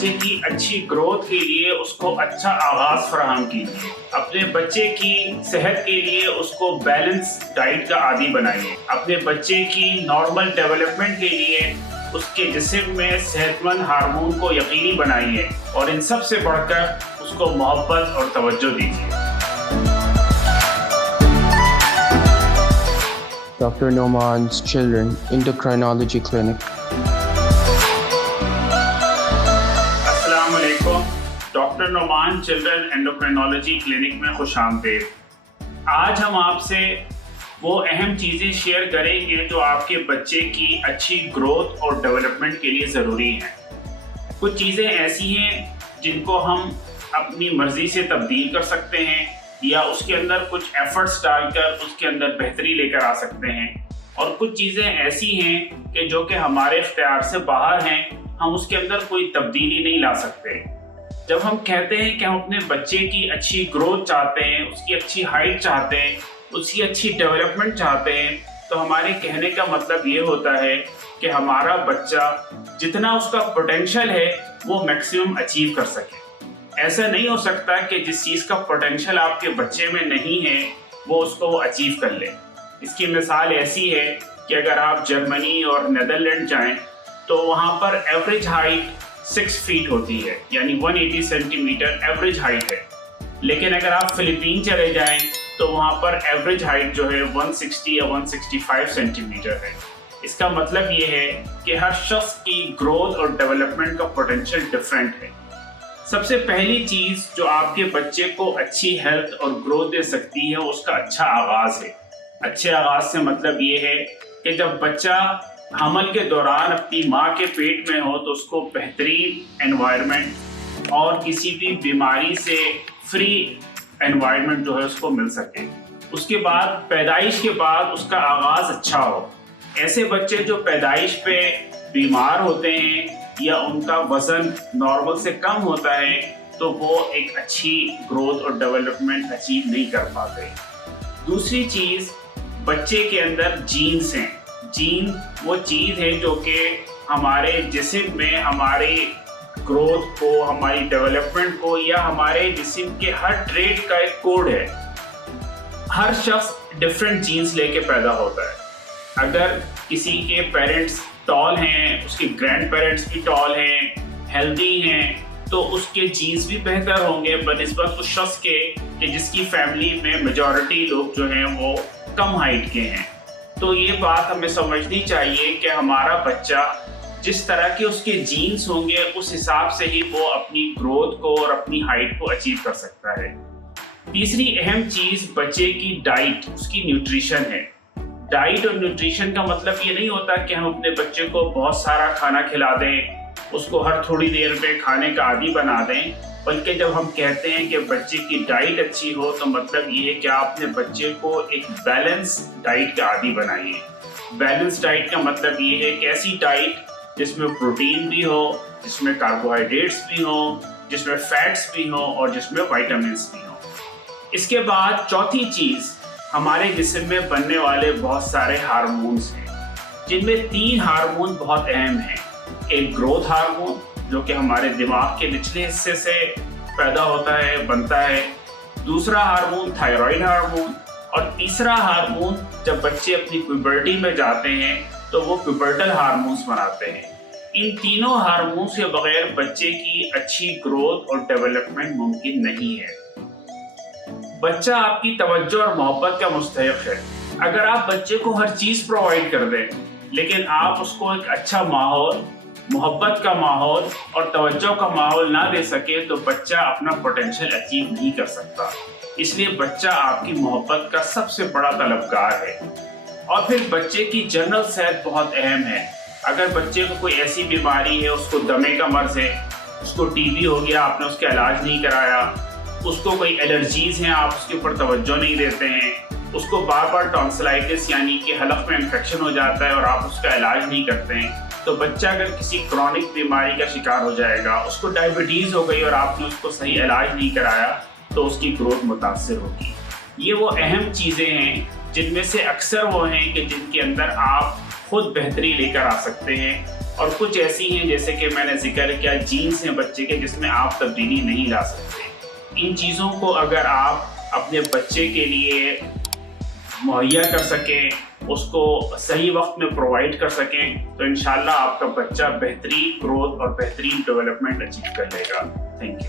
बच्चे की अच्छी ग्रोथ के लिए उसको अच्छा आगाज फराहम कीजिए। अपने बच्चे की सेहत के लिए उसको बैलेंस डाइट का आदी बनाइए। अपने बच्चे की नॉर्मल डेवलपमेंट के लिए उसके जिस्म में सेहतमंद हार्मोन को यकीनी बनाइए और इन सब से बढ़कर उसको मोहब्बत और तवज्जो दीजिए। Dr. Noman's Children Endocrinology Clinic. अस्सलाम वालेकुम। Doctor Noman children endocrinology clinic में खुशामदीद। आज हम आपसे वो अहम चीज़ें शेयर करेंगे जो आपके बच्चे की अच्छी ग्रोथ और डेवलपमेंट के लिए ज़रूरी हैं। कुछ चीज़ें ऐसी हैं जिनको हम अपनी मर्ज़ी से तब्दील कर सकते हैं या उसके अंदर कुछ एफर्ट्स डालकर उसके अंदर बेहतरी लेकर आ सकते हैं, और कुछ चीज़ें ऐसी हैं कि जो कि हमारे इख्तियार से बाहर हैं, हम उसके अंदर कोई तब्दीली नहीं ला सकते। जब हम कहते हैं कि हम अपने बच्चे की अच्छी ग्रोथ चाहते हैं, उसकी अच्छी हाइट चाहते हैं, उसकी अच्छी डेवलपमेंट चाहते हैं, तो हमारे कहने का मतलब ये होता है कि हमारा बच्चा जितना उसका पोटेंशियल है वो मैक्सिमम अचीव कर सके। ऐसा नहीं हो सकता कि जिस चीज़ का पोटेंशियल आपके बच्चे में नहीं है वो उसको अचीव कर ले। इसकी मिसाल ऐसी है कि अगर आप जर्मनी और नीदरलैंड जाएं तो वहाँ पर एवरेज हाइट 6 फीट होती है, यानी 180 सेंटीमीटर एवरेज हाइट है। लेकिन अगर आप फिलीपीन चले जाएं तो वहाँ पर एवरेज हाइट जो है 160 या 165 सेंटीमीटर है। इसका मतलब ये है कि हर शख्स की ग्रोथ और डेवलपमेंट का पोटेंशियल डिफरेंट है। सबसे पहली चीज़ जो आपके बच्चे को अच्छी हेल्थ और ग्रोथ दे सकती है उसका अच्छा आगाज़ है। अच्छे आगाज़ से मतलब ये है कि जब बच्चा हमल के दौरान अपनी माँ के पेट में हो तो उसको बेहतरीन एनवायरनमेंट और किसी भी बीमारी से फ्री एनवायरनमेंट जो है उसको मिल सके। उसके बाद पैदाइश के बाद उसका आगाज़ अच्छा हो। ऐसे बच्चे जो पैदाइश पे बीमार होते हैं या उनका वजन नॉर्मल से कम होता है तो वो एक अच्छी ग्रोथ और डेवलपमेंट अचीव नहीं कर पाते। दूसरी चीज़, बच्चे के अंदर जीन्स हैं। जीन वो चीज़ है जो कि हमारे जिस्म में हमारे ग्रोथ को, हमारी डेवलपमेंट को या हमारे जिस्म के हर ट्रेट का एक कोड है। हर शख्स डिफरेंट जीन्स लेके पैदा होता है। अगर किसी के पेरेंट्स टॉल हैं, उसके ग्रैंड पेरेंट्स भी टॉल हैं, हेल्दी हैं, तो उसके जीन्स भी बेहतर होंगे बनिस्बत उस शख्स के कि जिसकी फैमिली में मेजॉरिटी लोग जो हैं वो कम हाइट के हैं। तो ये बात हमें समझनी चाहिए कि हमारा बच्चा जिस तरह के उसके जीन्स होंगे उस हिसाब से ही वो अपनी ग्रोथ को और अपनी हाइट को अचीव कर सकता है। तीसरी अहम चीज़ बच्चे की डाइट, उसकी न्यूट्रिशन है। डाइट और न्यूट्रिशन का मतलब ये नहीं होता कि हम अपने बच्चे को बहुत सारा खाना खिला दें, उसको हर थोड़ी देर में खाने का आदी बना दें, बल्कि जब हम कहते हैं कि बच्चे की डाइट अच्छी हो तो मतलब ये है कि आप अपने बच्चे को एक बैलेंस डाइट का आदी बनाइए। बैलेंस डाइट का मतलब ये है कि ऐसी डाइट जिसमें प्रोटीन भी हो, जिसमें कार्बोहाइड्रेट्स भी हो, जिसमें फैट्स भी हो और जिसमें वाइटामिन्स भी हो। इसके बाद चौथी चीज़, हमारे जिस्म में बनने वाले बहुत सारे हार्मोन्स हैं जिनमें 3 हार्मोन बहुत अहम हैं। एक ग्रोथ हार्मोन जो कि हमारे दिमाग के निचले हिस्से से पैदा होता है, बनता है। दूसरा हार्मोन थायराइड हार्मोन, और तीसरा हार्मोन जब बच्चे अपनी प्यूबर्टी में जाते हैं तो वो प्यूबर्टल हार्मोन्स बनाते हैं। इन तीनों हार्मोन्स के बगैर बच्चे की अच्छी ग्रोथ और डेवलपमेंट मुमकिन नहीं है। बच्चा आपकी तवज्जो और मोहब्बत का मुस्तहिक है। अगर आप बच्चे को हर चीज़ प्रोवाइड कर दें लेकिन आप उसको एक अच्छा माहौल, मोहब्बत का माहौल और तवज्जो का माहौल ना दे सके तो बच्चा अपना पोटेंशियल अचीव नहीं कर सकता। इसलिए बच्चा आपकी मोहब्बत का सबसे बड़ा तलबगार है। और फिर बच्चे की जनरल सेहत बहुत अहम है। अगर बच्चे को कोई ऐसी बीमारी है, उसको दमे का मर्ज है, उसको टीबी हो गया, आपने उसका इलाज नहीं कराया, उसको कोई एलर्जीज़ हैं, आप उसके ऊपर तवज्जो नहीं देते हैं, उसको बार बार टॉन्सिलाइटिस यानी कि हलक में इन्फेक्शन हो जाता है और आप उसका इलाज नहीं करते हैं, तो बच्चा अगर किसी क्रॉनिक बीमारी का शिकार हो जाएगा, उसको डायबिटीज़ हो गई और आपने उसको सही इलाज नहीं कराया तो उसकी ग्रोथ मुतासर होगी। ये वो अहम चीज़ें हैं जिनमें से अक्सर वो हैं कि जिनके अंदर आप खुद बेहतरी लेकर आ सकते हैं اور کچھ ایسی ہیں جیسے کہ میں نے ذکر کیا جینس ہیں بچے کے جس میں آپ تبدیلی نہیں لا سکتے. ان چیزوں کو اگر آپ اپنے بچے کے لیے مہیا کر سکیں, اس کو صحیح وقت میں پرووائڈ کر سکیں, تو انشاءاللہ آپ کا بچہ بہترین گروتھ اور بہترین ڈیولپمنٹ اچیو کر لے گا. Thank you.